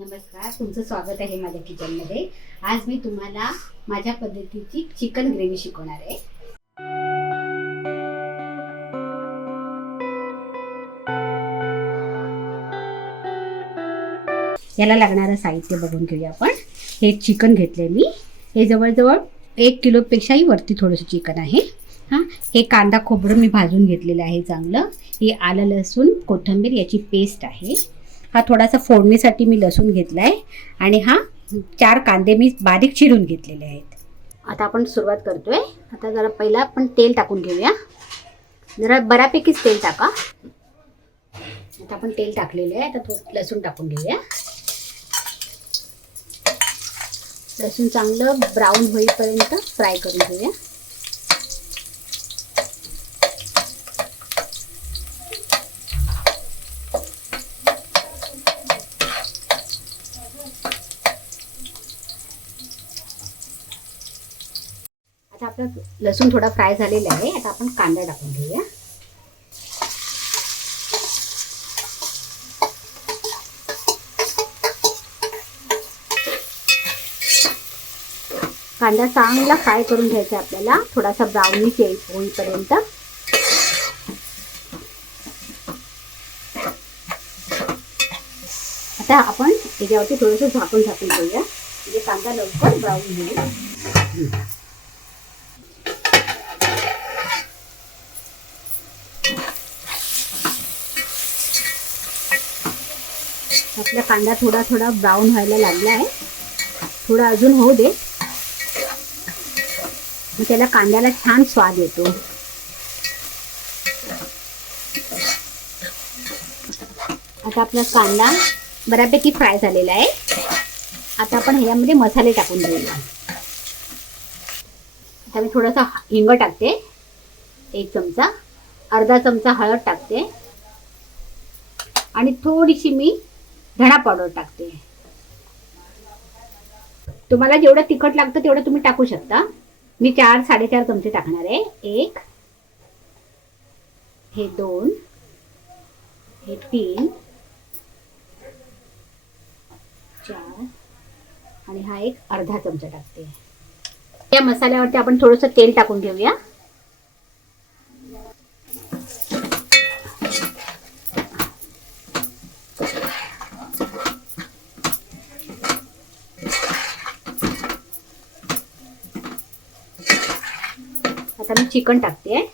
नमस्कार, तुमचं स्वागत आहे माझ्या किचनमध्ये. आज मी तुम्हाला माझ्या पद्धतीची चिकन ग्रेव्ही शिकवणार आहे. याला लागणारं साहित्य बघून घेऊया आपण. हे चिकन घेतले मी. हे जवळजवळ 1 किलोपेक्षाही वरती थोडंसं चिकन आहे. हे कांदा खोबरं मी भाजून घेतलेलं आहे चांगलं. हे आलं लसूण कोथिंबीर याची पेस्ट आहे. हा थोडासा फोडणीसाठी मी लसूण घेतला आहे आणि हा 4 कांदे मी बारीक चिरून घेतलेले आहेत. आता आपण सुरुवात करतोय. आता जरा पहिला आपण तेल टाकून घेऊया. जरा बऱ्यापैकीच तेल टाका. आता आपण तेल टाकलेलं आहे. आता थोडं लसूण टाकून घेऊया. लसूण चांगलं ब्राऊन होईपर्यंत फ्राय करून घेऊया. आता आपला लसूण थोडा फ्राय झालेला आहे. आता आपण कांदा टाकून घेऊया. कांदा चांगला फ्राय करून घ्यायचा आपल्याला, थोडासा ब्राउनिश होईपर्यंत. आता आपण याच्यावरती थोडंसं झाकून घेऊया, म्हणजे कांदा लवकर ब्राऊन होईल. आपला कांदा थोडा ब्राऊन व्हायला लागला आहे. थोडा अजून होऊ दे, मग त्याला कांद्याला छान स्वाद येतो. आता आपला कांदा बऱ्यापैकी फ्राय झालेला आहे. आता आपण ह्यामध्ये मसाले टाकून घेऊया. आता मी थोडासा हिंग टाकते, 1 चमचा. अर्धा चमचा हळद टाकते आणि थोडीशी मी धणा पावडर टाकते. तुम्हाला जेवढं तिखट लागतं तेवढं तुम्ही टाकू शकता. मी 4-4.5 चमचे टाकणार आहे. 1, हे 2, हे 3, 4 आणि हा एक अर्धा चमचा टाकते. या मसाल्यावरती आपण थोडंसं तेल टाकून घेऊया. आता मी चिकन टाकते.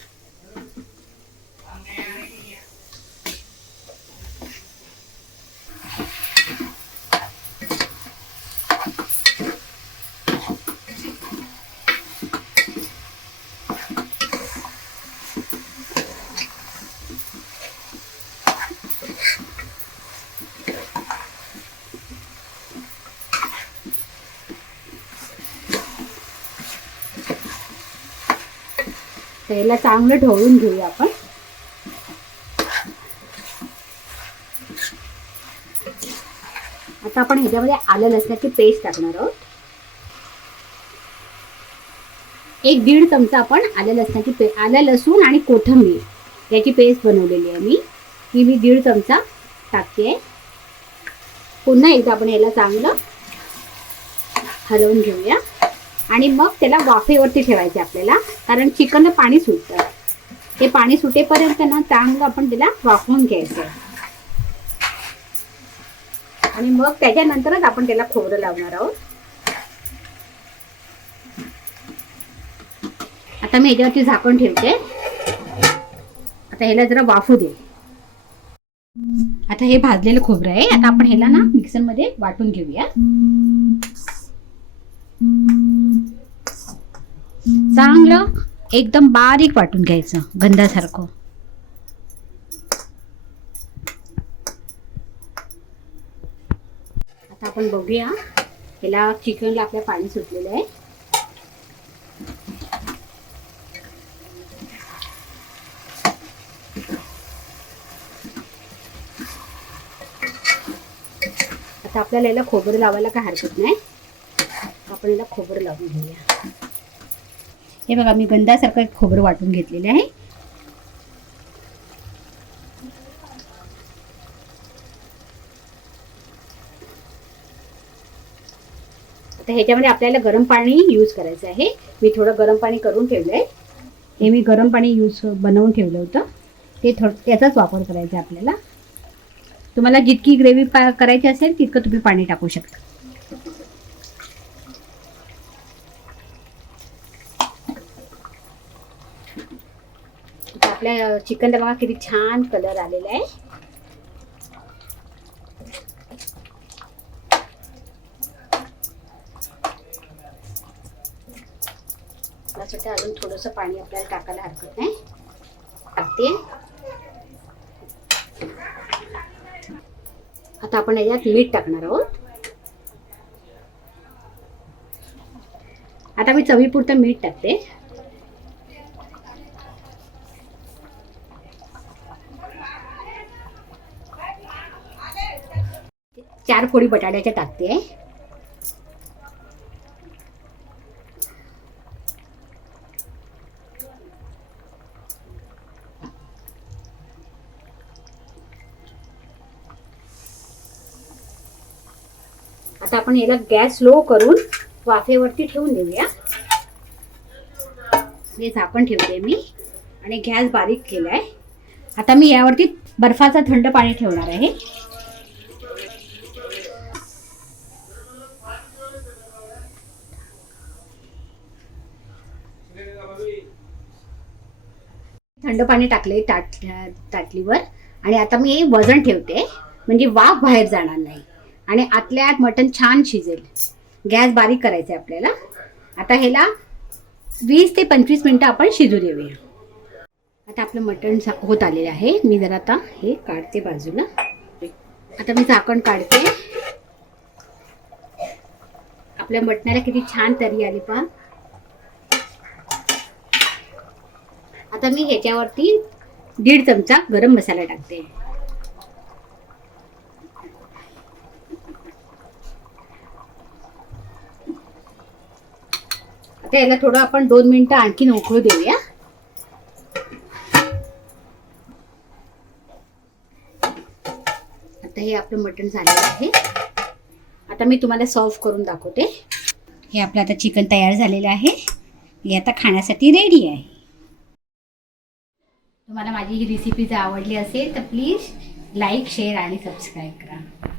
त्याला चांगलं ढवळून घेऊया आपण. आता आपण ह्याच्यामध्ये आलं लसणाची पेस्ट टाकणार आहोत. 1-1.5 चमचा आपण आलं लसूण आणि कोथिंबीर याची पेस्ट बनवलेली आहे मी. ही मी 1.5 चमचा टाकते. पुन्हा एकदा आपण याला चांगलं हलवून घेऊया आणि मग त्याला वाफेवरती ठेवायचे आपल्याला, कारण चिकनला पाणी सुटतं. ते पाणी सुटेपर्यंत ना चांगलं आपण त्याला वाफवून घ्यायचं आणि मग त्याच्यानंतरच आपण त्याला खोबरं लावणार आहोत. आता मी याच्यावरती झाकण ठेवते. आता ह्याला जरा वाफू दे. आता हे भाजलेलं खोबरं आहे. आता आपण ह्याला ना मिक्सरमध्ये वाटून घेऊया. चांगलं एकदम बारीक वाटून घ्यायचं, गंधासारखं. आता आपण बघूया, ह्याला चिकनला आपल्या पाणी सुटलेलं आहे. आता आपल्याला याला खोबरं लावायला काय हरकत नाही. आपण याला खोबरं लावून घेऊया. हे बघा, मी गंधासारखं एक खोबरं वाटून घेतलेले आहे. आता ह्याच्यामध्ये आपल्याला गरम पाणी यूज करायचं आहे. मी थोडं गरम पाणी करून ठेवलं आहे. हे मी गरम पाणी बनवून ठेवलं होतं. ते त्याचाच वापर करायचा आपल्याला. तुम्हाला जितकी ग्रेव्ही करायची असेल तितकं तुम्ही पाणी टाकू शकता. आता आपल्या चिकनला बघा किती छान कलर आलेला आहे. त्यासाठी अजून थोडंसं पाणी आपल्याला टाकायला हरकत नाही. टाकते. आता आपण याच्यात मीठ टाकणार आहोत. आता मी चवीपुरतं मीठ टाकते. चार फोडी बटाट्याच्या टाकते. आता आपण याला गॅस स्लो करून वाफेवरती ठेवून देऊया. हे झाकण ठेवते मी आणि गॅस बारीक केलाय. आता मी यावरती बर्फाचं थंड पाणी ठेवणार आहे. थंड पाणी टाकले ताटलीवर आणि आता मी वजन ठेवते म्हणजे वाफ बाहेर जाणार नाही आणि आतल्या आत मटण छान शिजेल. गॅस बारीक करायचा आहे आपल्याला. आता ह्याला 20 ते 25 मिनिटं आपण शिजू देऊया. आता आपलं मटण होत आलेलं आहे. मी जरा आता हे काढते बाजूला. आता मी झाकण काढते. आपल्या मटणाला किती छान तरी आली पहा. आता मी ह्याच्यावरती 1.5 चमचा गरम मसाला टाकते. आता याला थोडं आपण 2 मिनिटं आणखी उकळू देऊया. आता हे आपलं मटण झालेलं आहे. आता मी तुम्हाला सर्व करून दाखवते. हे आपलं आता चिकन तयार झालेलं आहे. हे आता खाण्यासाठी रेडी आहे. तुम्हाला माझी ही रेसिपी जर आवडली असेल तर प्लीज लाईक, शेअर आणि सबस्क्राईब करा.